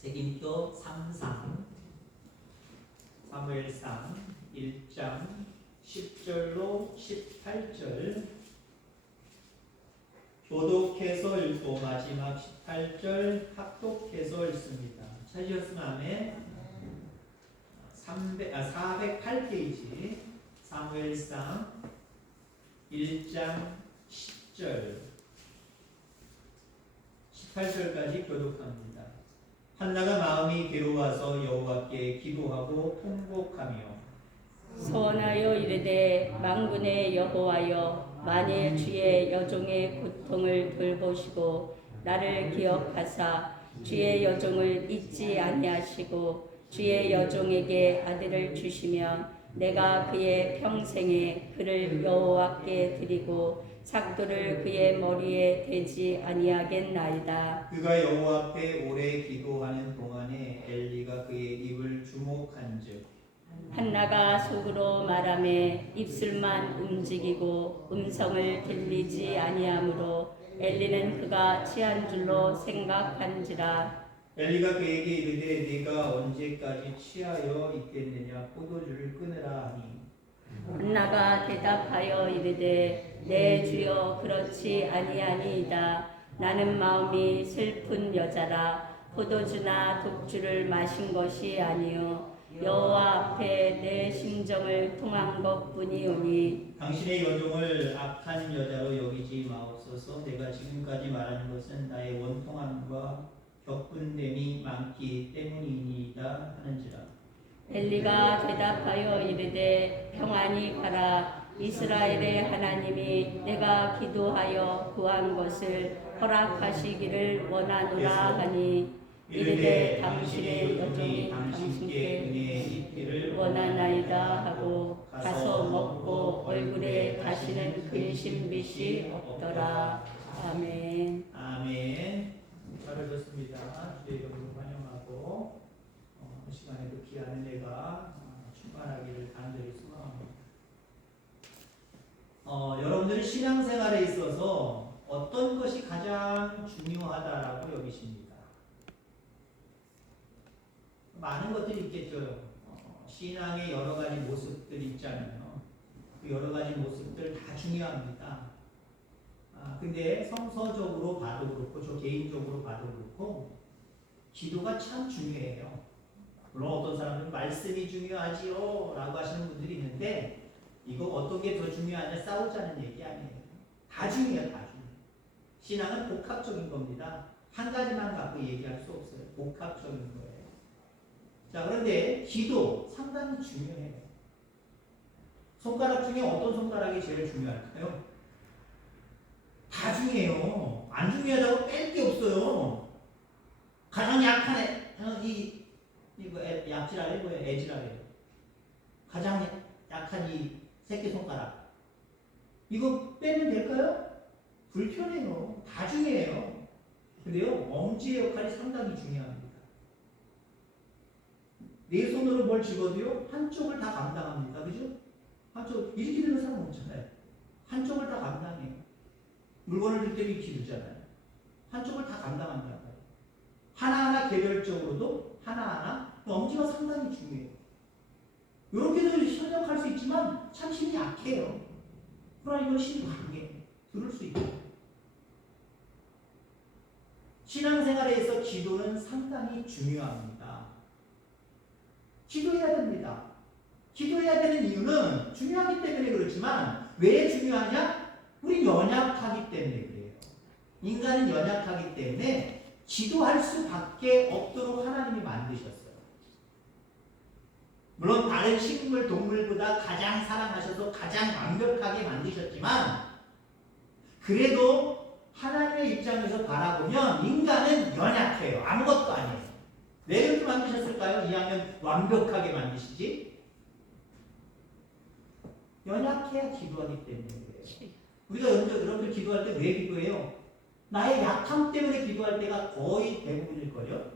색임표 3상 사무엘상 1장 10절로 18절 교독해서 읽고 마지막 18절 합독해서 읽습니다. 찾으셨으면 아멘. 408페이지 사무엘상 1장 10절 18절까지 교독합니다. 한나가 마음이 괴로워서 여호와께 기도하고 통곡하며 소원하여 이르되 만군의 여호와여, 만일 주의 여종의 고통을 돌보시고 나를 기억하사 주의 여종을 잊지 아니하시고 주의 여종에게 아들을 주시면 내가 그의 평생에 그를 여호와께 드리고 삭도를 그의 머리에 대지 아니하겠나이다. 그가 여호와 앞에 오래 기도하는 동안에 엘리가 그의 입을 주목한즉 한나가 속으로 말하매 입술만 움직이고 음성을 들리지 아니하므로 엘리는 그가 취한 줄로 생각한지라. 엘리가 그에게 이르되 네가 언제까지 취하여 있겠느냐 포도주를 끊으라 하니 한나가 대답하여 이르되 내 주여 그렇지 아니하니이다. 나는 마음이 슬픈 여자라 포도주나 독주를 마신 것이 아니요 여호와 앞에 내 심정을 통한 것뿐이오니 당신의 여종을 악한 여자로 여기지 마옵소서. 내가 지금까지 말하는 것은 나의 원통함과 격분됨이 많기 때문이니이다 하는지라. 엘리가 대답하여 이르되 평안히 가라. 이스라엘의 하나님이 내가 기도하여 구한 것을 허락하시기를 원하노라 하니 이르되 당신의 여종이 당신께 은혜 입기를 원하나이다 하고 가서 먹고 얼굴에 다시는 근심빛이 없더라. 아멘. 아멘. 잘하셨습니다. 주의 이름으로 환영하고 이 시간에도 귀한 은혜가 충만하기를 간절히 소망합니다. 여러분들이 신앙생활에 있어서 어떤 것이 가장 중요하다라고 여기십니까? 많은 것들이 있겠죠. 신앙의 여러 가지 모습들이 있잖아요. 그 여러 가지 모습들 다 중요합니다. 근데 성서적으로 봐도 그렇고 저 개인적으로 봐도 그렇고 기도가 참 중요해요. 물론 어떤 사람들은 말씀이 중요하지요 라고 하시는 분들이 있는데 이거 어떤 게 더 중요하냐 싸우자는 얘기 아니에요. 다 중요해요. 다 중요해요. 신앙은 복합적인 겁니다. 한 가지만 갖고 얘기할 수 없어요. 복합적인 거예요. 자, 그런데 기도 상당히 중요해요. 손가락 중에 어떤 손가락이 제일 중요할까요? 다 중요해요. 안 중요하다고 뺄 게 없어요. 가장 약한 약지라래 뭐예요? 애지라래. 가장 약한 이 새끼손가락. 이거 빼면 될까요? 불편해요. 다 중요해요. 근데요, 엄지의 역할이 상당히 중요합니다. 내 손으로 뭘 집어도요, 한쪽을 다 감당합니다. 그죠? 한쪽, 이렇게 되는 사람 없잖아요. 한쪽을 다 감당해요. 물건을 들 때 이렇게 들잖아요. 한쪽을 다 감당한다고요. 하나하나 개별적으로도 하나하나 엄지가 상당히 중요해요. 이렇게도 협력할 수 있지만 참 힘이 약해요. 그러나 이건 힘이 강해요. 들을 수 있고. 신앙생활에서 기도는 상당히 중요합니다. 기도해야 됩니다. 기도해야 되는 이유는 중요하기 때문에 그렇지만 왜 중요하냐? 우리 연약하기 때문에 그래요. 인간은 연약하기 때문에 기도할 수밖에 없도록 하나님이 만드셨어요. 물론 다른 식물, 동물보다 가장 사랑하셔서 가장 완벽하게 만드셨지만 그래도 하나님의 입장에서 바라보면 인간은 연약해요. 아무것도 아니에요. 왜 그렇게 만드셨을까요? 이왕이면 완벽하게 만드시지? 연약해야 기도하기 때문에 그래요. 우리가 여러분들 기도할 때 왜 기도해요? 나의 약함 때문에 기도할 때가 거의 대부분일걸요.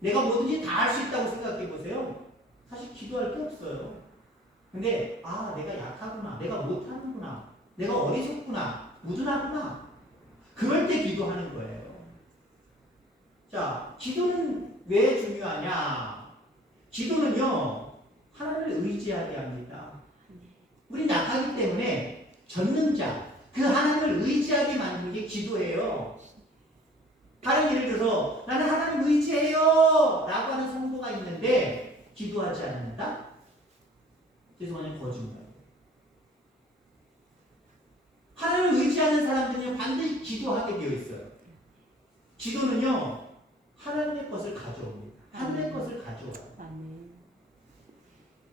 내가 뭐든지 다 할 수 있다고 생각해 보세요. 사실 기도할 게 없어요. 근데 내가 약하구나, 내가 못하는구나, 내가 어리석구나, 무둔하구나, 그럴 때 기도하는 거예요. 자, 기도는 왜 중요하냐? 기도는요, 하나님을 의지하게 합니다. 우린 약하기 때문에 전능자, 그 하나님을 의지하게 만드는 게 기도예요. 다른 예를 들어서 나는 하나님 의지해요 라고 하는 성도가 있는데 기도하지 않는다? 죄송하지만 거짓말. 하나님을 의지하는 사람들은 반드시 기도하게 되어 있어요. 기도는요, 하나님의 것을 가져옵니다. 하나님의 것을 가져와요.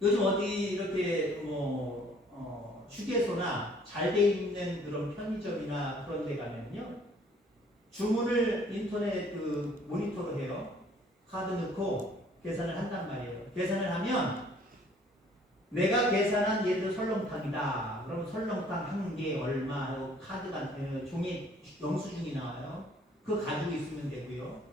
요즘 어디 이렇게 휴게소나 잘 돼 있는 그런 편의점이나 그런 데 가면요, 주문을 인터넷 그 모니터로 해요. 카드 넣고 계산을 한단 말이에요. 계산을 하면 내가 계산한 예를 들어 설렁탕이다. 그러면 설렁탕 한 개 얼마, 카드가 종이 영수증이 나와요. 그거 가지고 있으면 되고요.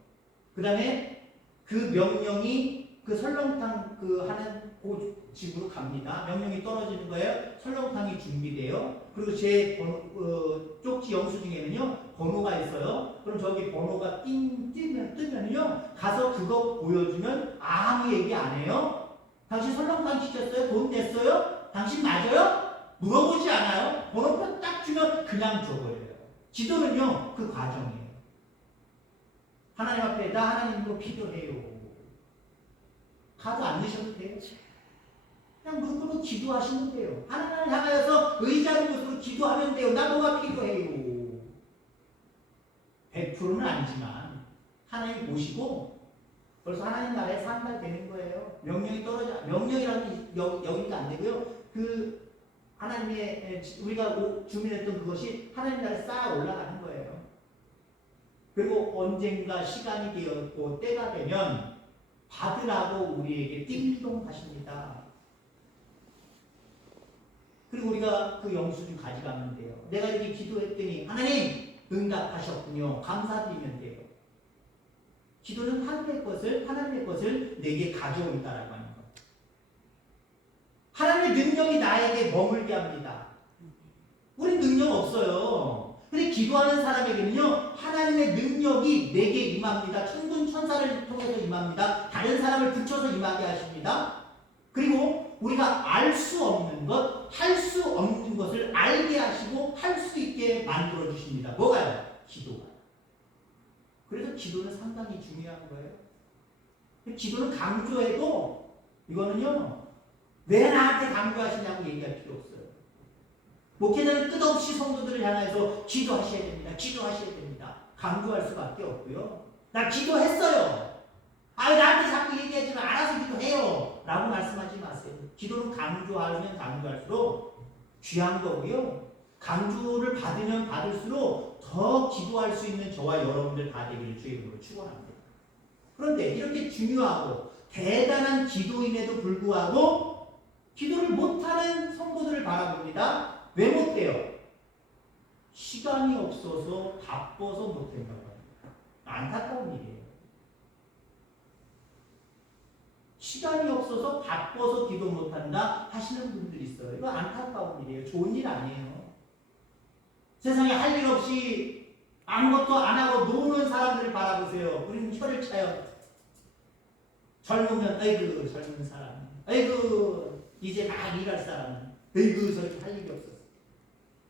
그 다음에 그 명령이 그 설렁탕 그 하는 그 집으로 갑니다. 명령이 떨어지는 거예요. 설렁탕이 준비돼요. 그리고 제 번호, 쪽지 영수증에는요 번호가 있어요. 그럼 저기 번호가 뜨면요 가서 그거 보여주면 아무 얘기 안 해요. 당신 설렁탕 시켰어요? 돈 냈어요? 당신 맞아요? 물어보지 않아요. 번호표 딱 주면 그냥 줘버려요. 기도는요 그 과정이에요. 하나님 앞에 나 하나님 이거 필요해요. 카드 안 넣으셔도 돼요. 그냥 무릎 꿇고 기도하시면 돼요. 하나님을 향하여서 의지하는 것으로 기도하면 돼요. 나 뭐가 필요해요. 100%는 아니지만 하나님 보시고 벌써 하나님 나라에 산다 되는 거예요. 명령이 떨어져, 명령이라는 여기가 안 되고요. 그 하나님의 우리가 주문했던 그것이 하나님 나라에 쌓아 올라가는 거예요. 그리고 언젠가 시간이 되었고 때가 되면 받으라고 우리에게 띵동 하십니다. 그리고 우리가 그 영수증 가져가면 돼요. 내가 이렇게 기도했더니 하나님 응답하셨군요. 감사드리면 돼요. 기도는 하나님의 것을 내게 가져온다라고 하는 것. 하나님의 능력이 나에게 머물게 합니다. 우린 능력 없어요. 근데 기도하는 사람에게는요 하나님의 능력이 내게 임합니다. 천군 천사를 통해서 임합니다. 다른 사람을 붙여서 임하게 하십니다. 그리고 우리가 알 수 없는 것, 할 수 없는 것을 알게 하시고 할 수 있게 만들어 주십니다. 뭐가요? 기도가. 그래서 기도는 상당히 중요한 거예요. 기도는 강조해도 이거는요 왜 나한테 강조하시냐고 얘기할 필요 없어요. 목회자는 끝없이 성도들을 향해서 기도하셔야 됩니다. 기도하셔야 됩니다. 강조할 수밖에 없고요. 나 기도했어요. 나한테 자꾸 얘기하지 마. 알아서 기도해요. 라고 말씀하지 마세요. 기도는 강조하면 강조할수록 귀한 거고요. 강조를 받으면 받을수록 더 기도할 수 있는 저와 여러분들 다 되기를 주의 이름으로 축원합니다. 그런데 이렇게 중요하고 대단한 기도인에도 불구하고 기도를 못하는 성도들을 바라봅니다. 왜 못해요? 시간이 없어서 바빠서 못한다고 합니다. 안타까운 일이에요. 시간이 없어서 바빠서 기도 못한다 하시는 분들이 있어요. 이거 안타까운 일이에요. 좋은 일 아니에요. 세상에 할 일 없이 아무것도 안 하고 노는 사람들을 바라보세요. 우리는 혀를 차요. 젊으면 아이고 젊은 사람, 아이고 이제 막 일할 사람, 아이고 저렇게 할 일이 없었어.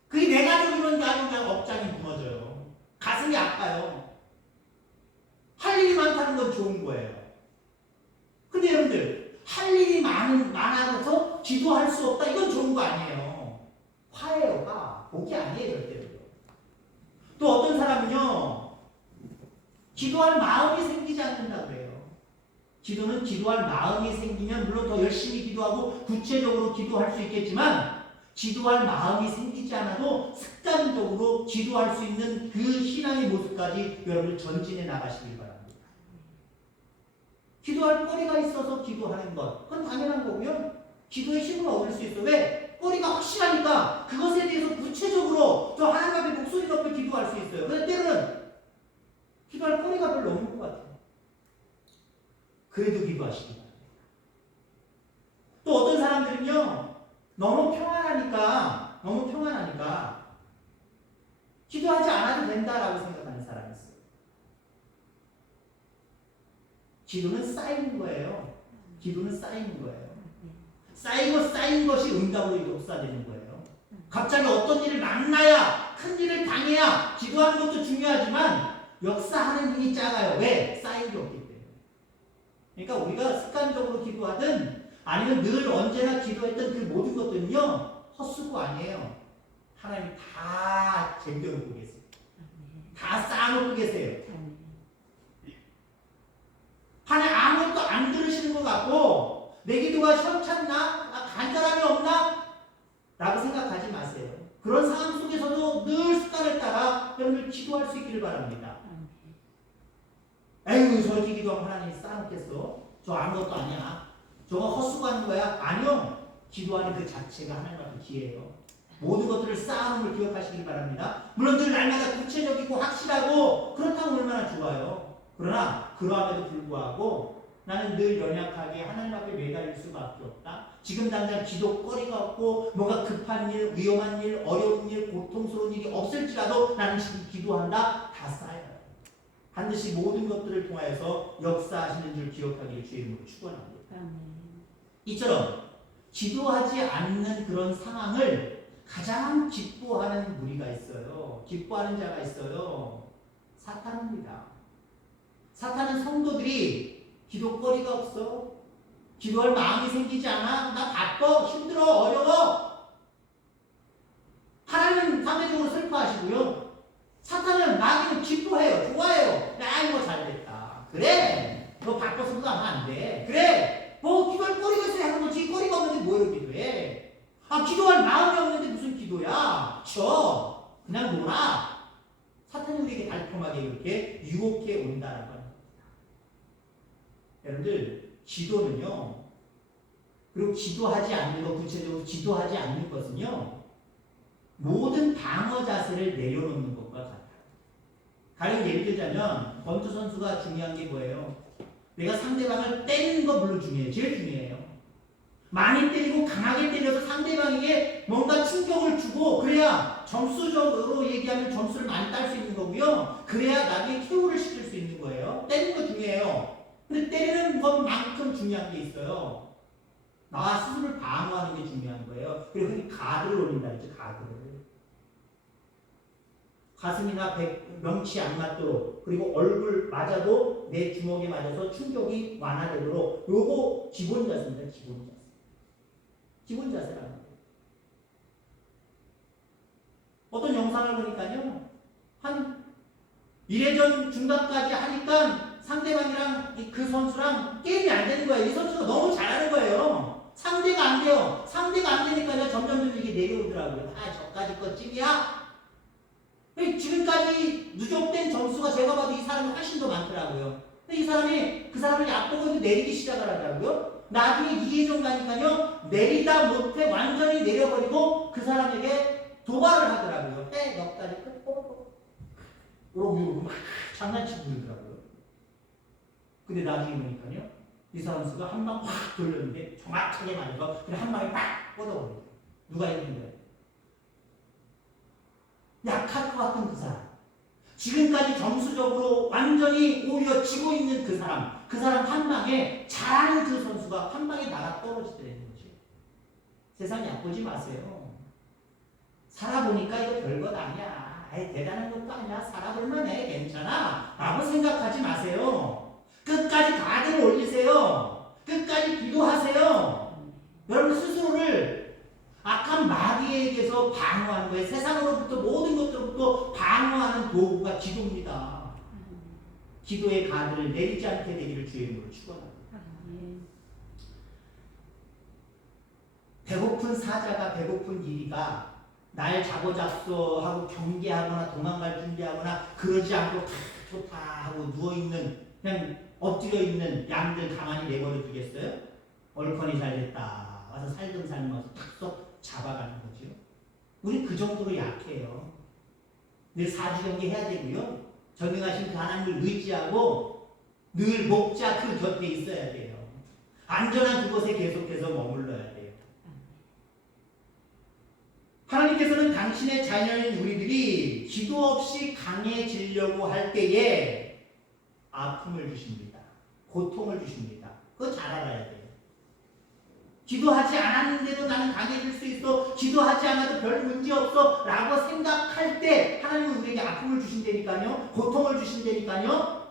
그게 내 가족 이런 게 아니고 그냥 억장이 무너져요. 가슴이 아파요. 할 일이 많다는 건 좋은 거예요. 근데 여러분들 할 일이 많아서 기도할 수 없다 이건 좋은 거 아니에요. 화예요. 화. 복이 아니에요. 절대로. 또 어떤 사람은요 기도할 마음이 생기지 않는다고 그래요. 기도는 기도할 마음이 생기면 물론 더 열심히 기도하고 구체적으로 기도할 수 있겠지만 기도할 마음이 생기지 않아도 습관적으로 기도할 수 있는 그 신앙의 모습까지 여러분들 전진해 나가시길 바랍니다. 기도할 거리가 있어서 기도하는 것 그건 당연한 거고요. 기도의 힘을 얻을 수 있어. 왜? 거리가 확실하니까 그것에 대해서 구체적으로 저 하나님 앞에 목소리 높여 기도할 수 있어요. 그런데 때로는 기도할 거리가 별로 없는 것 같아요. 그래도 기도하시기 바랍니다. 또 어떤 사람들은요 너무 평안하니까 기도하지 않아도 된다라고 생각하는 사람이 있어요. 기도는 쌓이는 거예요. 기도는 쌓이는 거예요. 쌓이고 쌓인 것이 응답으로 역사되는 거예요. 갑자기 어떤 일을 만나야, 큰 일을 당해야 기도하는 것도 중요하지만 역사하는 힘이 작아요. 왜? 쌓인 게 없기 때문에. 그러니까 우리가 습관적으로 기도하든 아니면 늘 언제나 기도했던 그 모든 것들은요, 헛수고 아니에요. 하나님이 다 쟁겨놓고 계세요. 다 쌓아놓고 계세요. 하나님 아무것도 안 들으시는 것 같고 내 기도가 현찮나? 간절함이 없나? 라고 생각하지 마세요. 그런 상황 속에서도 늘 습관을 따라 여러분들 기도할 수 있기를 바랍니다. 에휴 저렇게 기도하면 하나님이 쌓아놓겠어? 저 아무것도 아니야. 저거 헛수고하는 거야? 아니요. 기도하는 그 자체가 하나님 앞에 기회예요. 모든 것들을 쌓아놓은 걸 기억하시길 바랍니다. 물론 늘 날마다 구체적이고 확실하고 그렇다면 얼마나 좋아요. 그러나 그러함에도 불구하고 나는 늘 연약하게 하나님 앞에 매달릴 수밖에 없다. 지금 당장 기도거리가 없고 뭔가 급한 일, 위험한 일, 어려운 일, 고통스러운 일이 없을지라도 나는 지금 기도한다. 다 쌓여요. 반드시 모든 것들을 통하여서 역사하시는 줄 기억하기를 주의 이름으로 축원합니다. 이처럼 기도하지 않는 그런 상황을 가장 기뻐하는 무리가 있어요. 기뻐하는 자가 있어요. 사탄입니다. 사탄은 성도들이 기도거리가 없어. 기도할 마음이 생기지 않아. 나 바빠. 힘들어. 어려워. 하나님은 상대적으로 슬퍼하시고요. 사탄은 마귀는 기뻐해요. 좋아해요. 아이고 잘됐다. 그래. 너 바빠서 그거 하면 안 돼. 그래. 뭐 기도할 거리가 있어야 하는 거지. 거리가 없는데 뭐로 기도해. 아 기도할 마음이 없는데 무슨 기도야. 그냥 놀아. 사탄이 우리에게 달콤하게 이렇게 유혹해 온다는 거예요. 여러분들 기도는요. 그리고 기도하지 않는 것, 구체적으로 기도하지 않는 것은요. 모든 방어 자세를 내려놓는 것과 같아요. 가령 예를 들자면 권투 선수가 중요한 게 뭐예요? 내가 상대방을 때리는 거 물론 중요해요. 제일 중요해요. 많이 때리고 강하게 때려서 상대방에게 뭔가 충격을 주고 그래야 점수적으로 얘기하면 점수를 많이 딸 수 있는 거고요. 그래야 나중에 KO를 시킬 수 있는 거예요. 때리는 거 중요해요. 근데 때리는 것만큼 중요한 게 있어요. 나 스스로를 방어하는 게 중요한 거예요. 그리고 흔히 가드를 올린다 했죠. 가드를. 가슴이나 명치 안 맞도록 그리고 얼굴 맞아도 내 주먹에 맞아서 충격이 완화되도록 요거 기본 자세입니다. 기본 자세. 기본 자세라는 거예요. 어떤 영상을 보니까요. 한 1회전 중반까지 하니까 상대방이랑 그 선수랑 게임이 안 되는 거예요. 이 선수가 너무 잘하는 거예요. 상대가 안 돼요. 상대가 안 되니까요. 점점 이게 내려오더라고요. 저까지 것쯤이야. 지금까지 누적된 점수가 제가 봐도 이 사람이 훨씬 더 많더라고요. 근데 이 사람이 그 사람을 얕보고 내리기 시작을 하더라고요. 나중에 2회전 가니까요. 내리다 못해 완전히 내려버리고 그 사람에게 도발을 하더라고요. 너까지 끝. 그러고 막 장난치고 그러더라고요. 근데 나중에 보니까요. 이 선수가 한 방 확 돌렸는데 정확하게 맞아서 그냥 한 방에 빡 뻗어버려요. 누가 이긴 거예요? 약할 것 같은 그 사람. 지금까지 점수적으로 완전히 오히려 지고 있는 그 사람 한 방에 잘하는 그 선수가 한 방에 나가 떨어지더라는 거죠. 세상 얕보지 마세요. 살아보니까 이거 별것 아니야. 대단한 것도 아니야. 살아볼만해. 괜찮아. 라고 생각하지 마세요. 끝까지 가드를 올리세요. 끝까지 기도하세요. 여러분 스스로를 악한 마귀에게서 방어하는 거예요. 세상으로부터 모든 것들로부터 방어하는 도구가 기도입니다. 기도의 가드를 내리지 않게 되기를 주의 이름으로 축원합니다. 배고픈 사자가 배고픈 이리가 날 잡아잡소 하고 경계하거나 도망갈 준비하거나 그러지 않고 좋다 하고 누워있는 그냥 엎드려 있는 양들 가만히 내버려 두겠어요? 얼큰이 잘됐다. 와서 살금살금 와서 탁 잡아가는 거죠. 우리 그 정도로 약해요. 늘 사주경계 해야 되고요. 전능하신 그 하나님을 의지하고 늘 목자 그 곁에 있어야 돼요. 안전한 그곳에 계속해서 머물러야 돼요. 하나님께서는 당신의 자녀인 우리들이 기도 없이 강해지려고 할 때에 아픔을 주십니다. 고통을 주십니다. 그거 잘 알아야 돼요. 기도하지 않았는데도 나는 강해질 수 있어. 기도하지 않아도 별 문제 없어. 라고 생각할 때 하나님은 우리에게 아픔을 주신다니까요. 고통을 주신다니까요.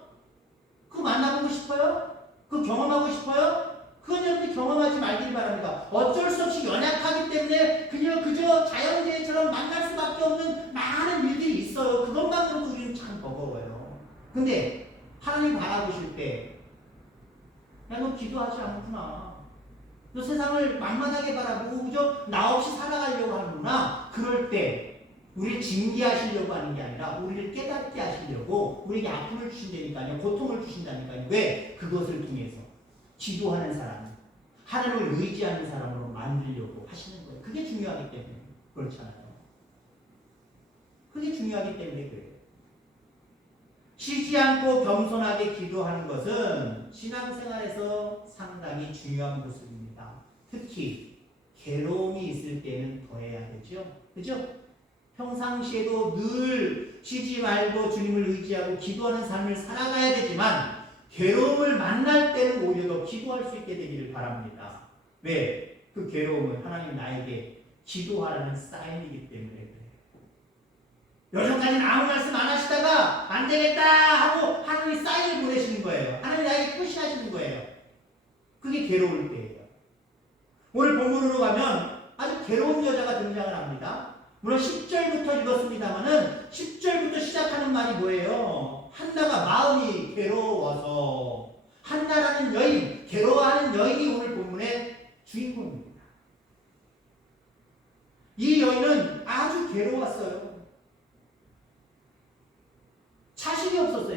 그거 만나보고 싶어요? 그거 경험하고 싶어요? 그건 여러분이 경험하지 말길 바랍니다. 어쩔 수 없이 연약하기 때문에 그저 자연재해처럼 만날 수밖에 없는 많은 일들이 있어요. 그것만으로도 우리는 참 버거워요. 근데 하나님 바라보실 때 야, 너 기도하지 않구나. 너 세상을 만만하게 바라보고 그저 나 없이 살아가려고 하는구나. 그럴 때 우리를 징계하시려고 하는 게 아니라 우리를 깨닫게 하시려고 우리에게 아픔을 주신다니까요. 고통을 주신다니까요. 왜? 그것을 통해서 기도하는 사람, 하나님을 의지하는 사람으로 만들려고 하시는 거예요. 그게 중요하기 때문에 그렇잖아요. 그게 중요하기 때문에 그래요. 쉬지 않고 겸손하게 기도하는 것은 신앙생활에서 상당히 중요한 모습입니다. 특히 괴로움이 있을 때는 더 해야 되죠. 그죠? 평상시에도 늘 쉬지 말고 주님을 의지하고 기도하는 삶을 살아가야 되지만 괴로움을 만날 때는 오히려 더 기도할 수 있게 되기를 바랍니다. 왜? 그 괴로움은 하나님 나에게 기도하라는 사인이기 때문에 그래요. 여전까지는 아무 말씀 안 하시다가 안 되겠다 하고 하나님이 사인을 보내시는 거예요. 하나님 나에게 표시하시는 거예요. 그게 괴로울 때예요. 오늘 본문으로 가면 아주 괴로운 여자가 등장을 합니다. 물론 10절부터 읽었습니다만은 10절부터 시작하는 말이 뭐예요? 한나가 마음이 괴로워서 한나라는 여인, 괴로워하는 여인이 오늘 본문의 주인공입니다. 이 여인은 아주 괴로웠어요. 자식이 없었어요.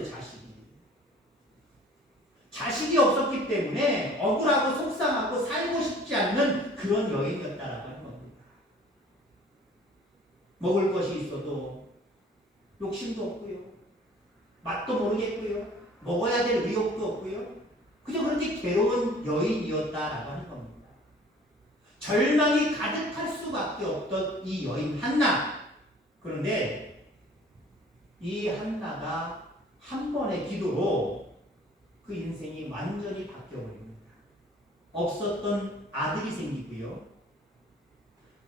자식이 없었기 때문에 억울하고 속상하고 살고 싶지 않는 그런 여인이었다라고 하는 겁니다. 먹을 것이 있어도 욕심도 없고요. 맛도 모르겠고요. 먹어야 될 의욕도 없고요. 그저 그렇게 괴로운 여인이었다라고 하는 겁니다. 절망이 가득할 수밖에 없던 이 여인 한나. 그런데 이 한나가 한 번의 기도로 그 인생이 완전히 바뀌어버립니다. 없었던 아들이 생기고요.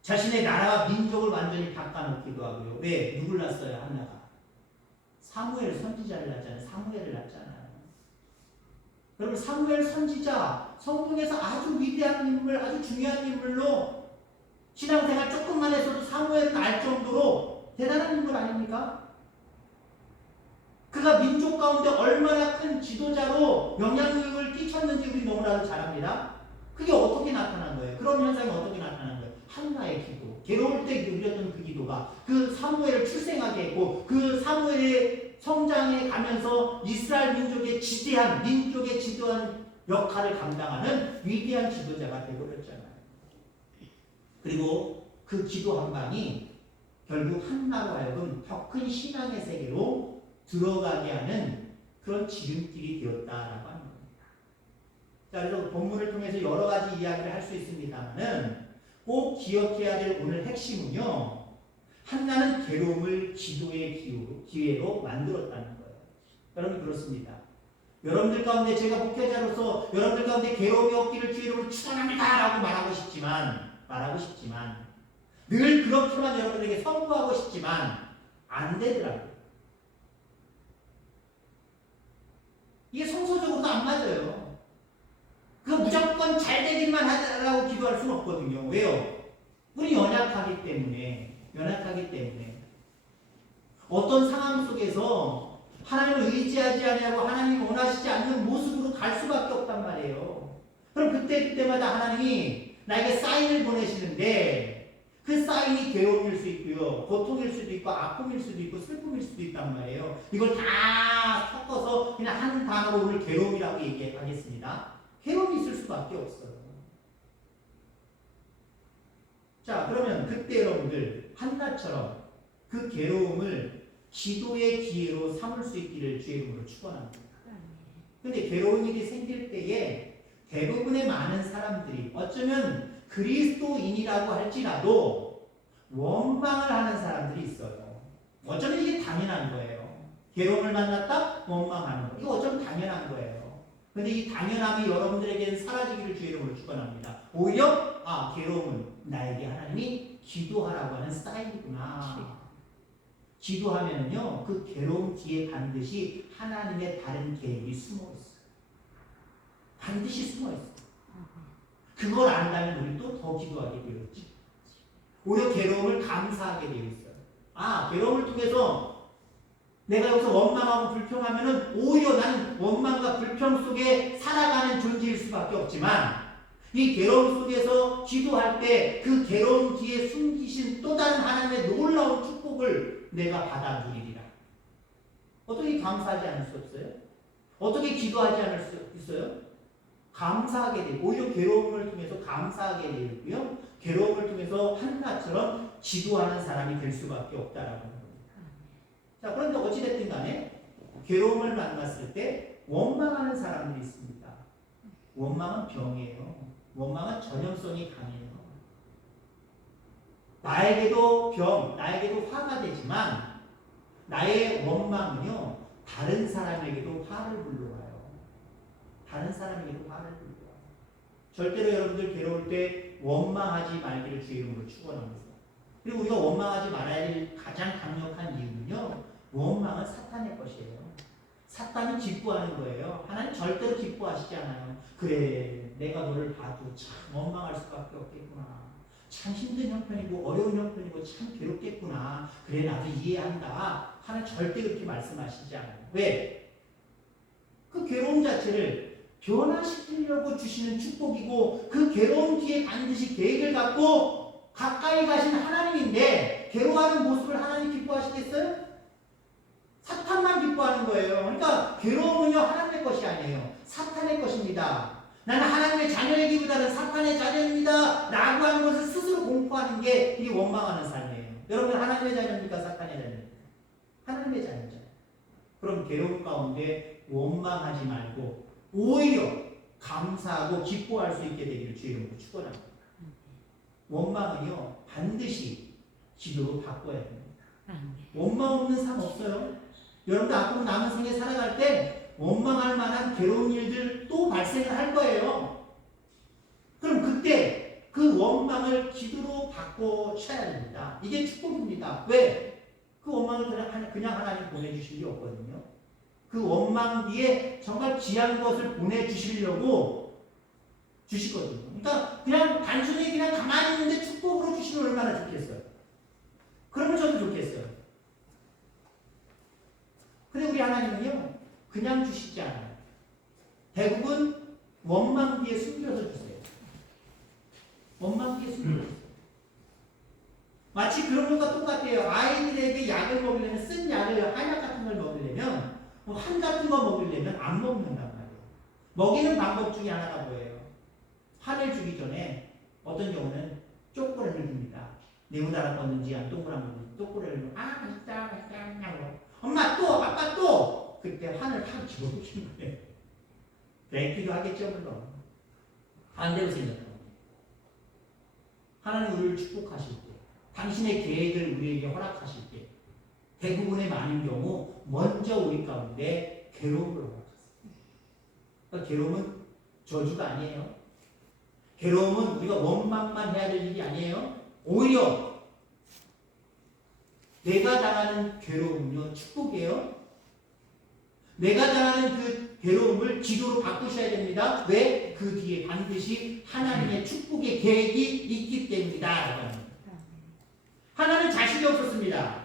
자신의 나라와 민족을 완전히 바꿔놓기도 하고요. 왜? 누굴 낳았어요? 한나가. 사무엘 선지자를 낳잖아요. 사무엘을 낳잖아요. 여러분 사무엘 선지자 성경에서 아주 위대한 인물, 아주 중요한 인물로 신앙생활 조금만 해서도 사무엘은 알 정도로 대단한 인물 아닙니까? 그가 민족 가운데 얼마나 큰 지도자로 영향력을 끼쳤는지 우리 너무나도 잘 압니다. 그게 어떻게 나타난 거예요? 그런 현상이 어떻게 나타난 거예요? 한나의 기도, 괴로울 때 드렸던 그 기도가 그 사무엘을 출생하게 했고 그 사무엘의 성장해 가면서 이스라엘 민족의 지대한 민족의 지도한 역할을 감당하는 위대한 지도자가 되어버렸잖아요. 그리고 그 기도 한 방이 결국 한나로 하여금 더 큰 신앙의 세계로 들어가게 하는 그런 지름길이 되었다라고 하는 겁니다. 자, 그래서 본문을 통해서 여러 가지 이야기를 할 수 있습니다만은 꼭 기억해야 될 오늘 핵심은요. 한나는 괴로움을 기도의 기회로 만들었다는 거예요. 여러분 그렇습니다. 여러분들 가운데 제가 목회자로서 여러분들 가운데 괴로움이 없기를 주의로 축원합니다 라고 말하고 싶지만 늘 그렇게만 여러분에게 선포하고 싶지만 안 되더라고요. 이게 성서적으로도 안 맞아요. 그 무조건 잘 되기만 하라고 기도할 수는 없거든요. 왜요? 우리 연약하기 때문에 어떤 상황 속에서 하나님을 의지하지 않냐고 하나님이 원하시지 않는 모습으로 갈 수밖에 없단 말이에요. 그럼 그때마다 하나님이 나에게 사인을 보내시는데 그 사인이 괴로움일 수 있고요. 고통일 수도 있고 아픔일 수도 있고 슬픔일 수도 있단 말이에요. 이걸 다 섞어서 그냥 한 단어로 오늘 괴로움이라고 얘기하겠습니다. 괴로움이 있을 수밖에 없어요. 자, 그러면 그때 여러분들 한나처럼 그 괴로움을 기도의 기회로 삼을 수 있기를 주의 이름으로 축원합니다. 근데 괴로운 일이 생길 때에 대부분의 많은 사람들이 어쩌면 그리스도인이라고 할지라도 원망을 하는 사람들이 있어요. 어쩌면 이게 당연한 거예요. 괴로움을 만났다? 원망하는 거. 이거 어쩌면 당연한 거예요. 근데 이 당연함이 여러분들에게는 사라지기를 주의 이름으로 축원합니다. 오히려 괴로움은 나에게 하나님이 기도하라고 하는 사인이구나. 기도하면은요 그 괴로움 뒤에 반드시 하나님의 다른 계획이 숨어 있어요. 반드시 숨어 있어요. 그걸 안다면 우리 또 더 기도하게 되었지. 오히려 괴로움을 감사하게 되어 있어요. 괴로움을 통해서 내가 여기서 원망하고 불평하면은 오히려 나는 원망과 불평 속에 살아가는 존재일 수밖에 없지만 이 괴로움 속에서 기도할 때 그 괴로움 뒤에 숨기신 또 다른 하나님의 놀라운 축복을 내가 받아 누리리라. 어떻게 감사하지 않을 수 없어요? 어떻게 기도하지 않을 수 있어요? 감사하게 되고 오히려 괴로움을 통해서 감사하게 되고요. 괴로움을 통해서 한나처럼 기도하는 사람이 될 수밖에 없다라고 합니다. 자, 그런데 어찌됐든 간에 괴로움을 만났을 때 원망하는 사람들이 있습니다. 원망은 병이에요. 원망은 전염성이 강해요. 나에게도 병, 나에게도 화가 되지만 나의 원망은요 다른 사람에게도 화를 불러와요. 다른 사람에게도 화를 불러와요. 절대로 여러분들 괴로울 때 원망하지 말기를 주의 이름으로 축원합니다. 그리고 우리가 원망하지 말아야 할 가장 강력한 이유는요 원망은 사탄의 것이에요. 사탄은 기뻐하는 거예요. 하나님 절대로 기뻐하시지 않아요. 그래 내가 너를 봐도 참 원망할 수밖에 없겠구나. 참 힘든 형편이고 어려운 형편이고 참 괴롭겠구나. 그래 나도 이해한다. 하나님 절대 그렇게 말씀하시지 않아요. 왜? 그 괴로움 자체를 변화시키려고 주시는 축복이고 그 괴로움 뒤에 반드시 계획을 갖고 가까이 가신 하나님인데 괴로워하는 모습을 하나님 기뻐하시겠어요? 사탄만 기뻐하는 거예요. 그러니까 괴로움은요 하나님의 것이 아니에요. 사탄의 것입니다. 나는 하나님의 자녀이기보다는 사탄의 자녀입니다 라고 하는 것을 스스로 공포하는 게 이 원망하는 삶이에요. 여러분 하나님의 자녀입니까? 사탄의 자녀입니까? 하나님의 자녀죠. 그럼 괴로움 가운데 원망하지 말고 오히려 감사하고 기뻐할 수 있게 되기를 주의 이름으로 축원합니다. 원망은요 반드시 기도로 바꿔야 됩니다. 원망 없는 삶 없어요. 여러분들 앞으로 남은 생에 살아갈 때 원망할 만한 괴로운 일들 또 발생을 할 거예요. 그럼 그때 그 원망을 기도로 바꿔셔야 됩니다. 이게 축복입니다. 왜? 그 원망을 그냥 하나님 보내주실 리 없거든요. 그 원망 뒤에 정말 귀한 것을 보내주시려고 주시거든요. 그러니까 그냥 단순히 그냥 가만히 있는데 축복으로 주시면 얼마나 좋겠어요. 그러면 저도 좋겠어요. 근데 우리 하나님은요 그냥 주시지 않아요. 대부분 원망 뒤에 숨겨서 주세요. 원망 뒤에 숨겨서 주세요. 마치 그런 것과 똑같아요. 아이들에게 약을 먹이려면 쓴 약을 한약 같은 걸 먹이려면 한 같은 거 먹이려면 안 먹는단 말이에요. 먹이는 방법 중에 하나가 뭐예요? 한을 주기 전에 어떤 경우는 쪼꼬리를 줍니다. 네모나라 떴는지 안 동그란 건지 쪼꼬리를 맛있다 하고 엄마 또 아빠 또 그때 한을 확 집어넣으신 거예요. 뱉기도 하겠죠 물론. 반대로 생각합니다. 하나님 우리를 축복하실 때 당신의 계획을 우리에게 허락하실 때 대부분의 많은 경우 먼저 우리 가운데 괴로움을 허락하세요. 그러니까 괴로움은 저주가 아니에요. 괴로움은 우리가 원망만 해야 될 일이 아니에요. 오히려 내가 당하는 괴로움은요 축복이에요. 내가 당하는 그 괴로움을 기도로 바꾸셔야 됩니다. 왜? 그 뒤에 반드시 하나님의 축복의 계획이 있기 때문이다. 하나는 자식이 없었습니다.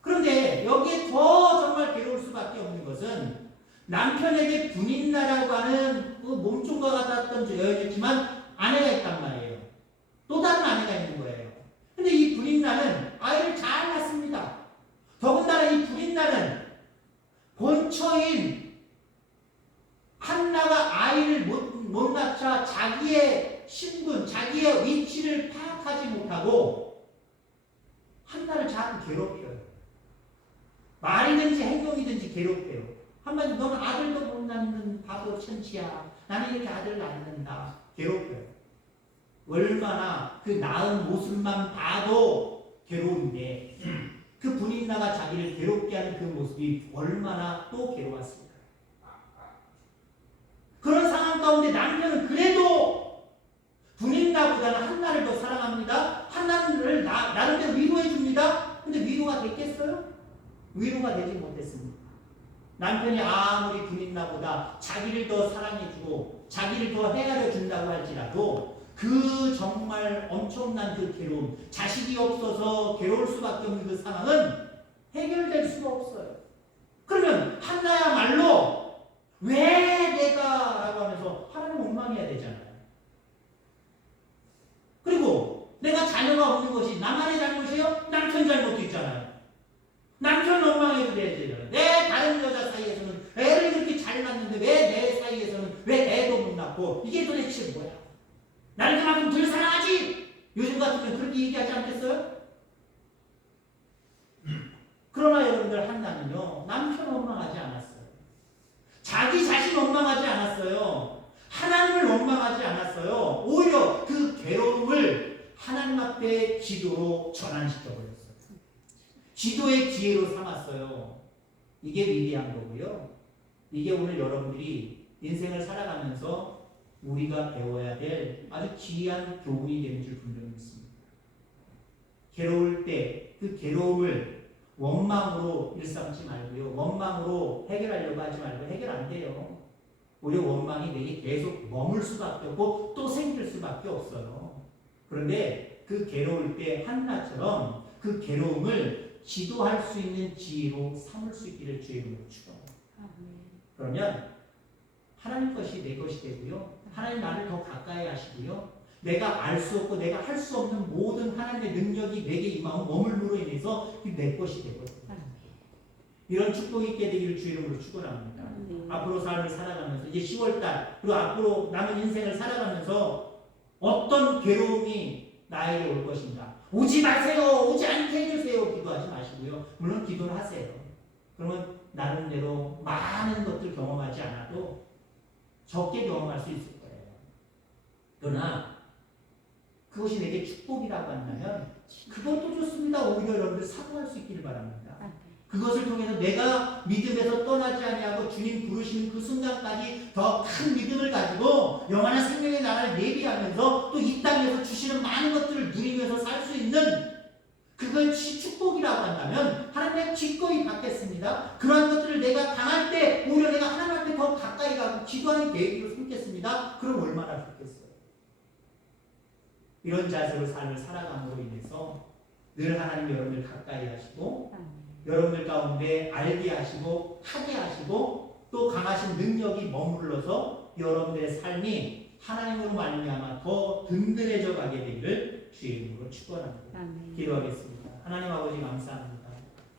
그런데 여기에 더 정말 괴로울 수밖에 없는 것은 남편에게 분인나라고 하는 그 몸종과 같았던 여인이었지만 아내가 있단 말이에요. 또 다른 아내가 있는 거예요. 근데 이 분인나는 아이를 잘 낳습니다. 더군다나 이 분인나는 본처인 한나가 아이를 못 낳자 자기의 신분, 자기의 위치를 파악하지 못하고 한나를 자꾸 괴롭혀요. 말이든지 행동이든지 괴롭혀요. 한마디로 너는 아들도 못 낳는 바보 천치야. 나는 이렇게 아들을 낳는다. 괴롭혀요. 얼마나 그 낳은 모습만 봐도 괴로운데 그 분인나가 자기를 괴롭게 하는 그 모습이 얼마나 또 괴로웠습니까? 가운데 남편은 그래도 분인나보다는 한나를 더 사랑합니다. 한나를 나름대로 위로해 줍니다. 근데 위로가 됐겠어요? 위로가 되지 못했습니다. 남편이 아무리 분인나보다 자기를 더 사랑해주고 자기를 더 헤아려 준다고 할지라도 그 정말 엄청난 그 괴로움, 자식이 없어서 괴로울 수밖에 없는 그 상황은 해결될 수가 없어요. 그러면 한나야말로 왜 내가 라고 하면서 하나님 원망해야 되잖아요. 그리고 내가 자녀가 없는 것이 나만의 잘못이에요? 남편 잘못도 있잖아요. 남편 원망해도 되잖아요. 내 다른 여자 사이에서는 애를 그렇게 잘 낳는데 왜 내 사이에서는 왜 애도 못 낳고 이게 도대체 뭐야? 나를 그만큼 덜 사랑하지? 요즘 같으면 그렇게 얘기하지 않겠어요? 그러나 여러분들 한나는요 남편 원망하지 않았어요. 자기 자신 원망하지 않았어요. 하나님을 원망하지 않았어요. 오히려 그 괴로움을 하나님 앞에 기도로 전환시켜버렸어요. 기도의 기회로 삼았어요. 이게 위대한 거고요. 이게 오늘 여러분들이 인생을 살아가면서 우리가 배워야 될 아주 귀한 교훈이 되는 줄 분명히 믿습니다. 괴로울 때 그 괴로움을 원망으로 일삼지 말고요. 원망으로 해결하려고 하지 말고 해결 안 돼요. 오히려 원망이 내게 계속 머물 수밖에 없고 또 생길 수밖에 없어요. 그런데 그 괴로울 때 한나처럼 그 괴로움을 기도할 수 있는 기회로 삼을 수 있기를 주의 이름으로 축원합니다. 그러면 하나님 것이 내 것이 되고요. 하나님 나를 더 가까이 하시고요. 내가 알 수 없고 내가 할 수 없는 모든 하나님의 능력이 내게 임하고 머물므로 인해서 내 것이 되거든요. 이런 축복이 있게 되기를 주의 이름으로 축원합니다. 앞으로 삶을 살아가면서 이제 10월달 그리고 앞으로 남은 인생을 살아가면서 어떤 괴로움이 나에게 올 것인가. 오지 마세요. 오지 않게 해주세요. 기도하지 마시고요. 물론 기도를 하세요. 그러면 나름대로 많은 것들 경험하지 않아도 적게 경험할 수 있을 거예요. 그러나 그것이 내게 축복이라고 한다면 그것도 좋습니다. 오히려 여러분들 사모할 수 있기를 바랍니다. 그것을 통해서 내가 믿음에서 떠나지 아니하고 주님 부르시는 그 순간까지 더 큰 믿음을 가지고 영원한 생명의 나라를 예비하면서 또 이 땅에서 주시는 많은 것들을 누리면서 살 수 있는 그것이 축복이라고 한다면 하나님 기꺼이 받겠습니다. 그러한 것들을 내가 당할 때 오히려 내가 하나님 앞에 더 가까이 가고 기도하는 계획으로 삼겠습니다. 그럼 얼마나 좋겠어요. 이런 자세로 삶을 살아감으로 인해서 늘 하나님 여러분을 가까이 하시고 여러분들 가운데 알게 하시고 하게 하시고 또 강하신 능력이 머물러서 여러분들의 삶이 하나님으로 말미암아 더 든든해져 가게 되기를 주의 이름으로 축원합니다. 기도하겠습니다. 하나님 아버지 감사합니다.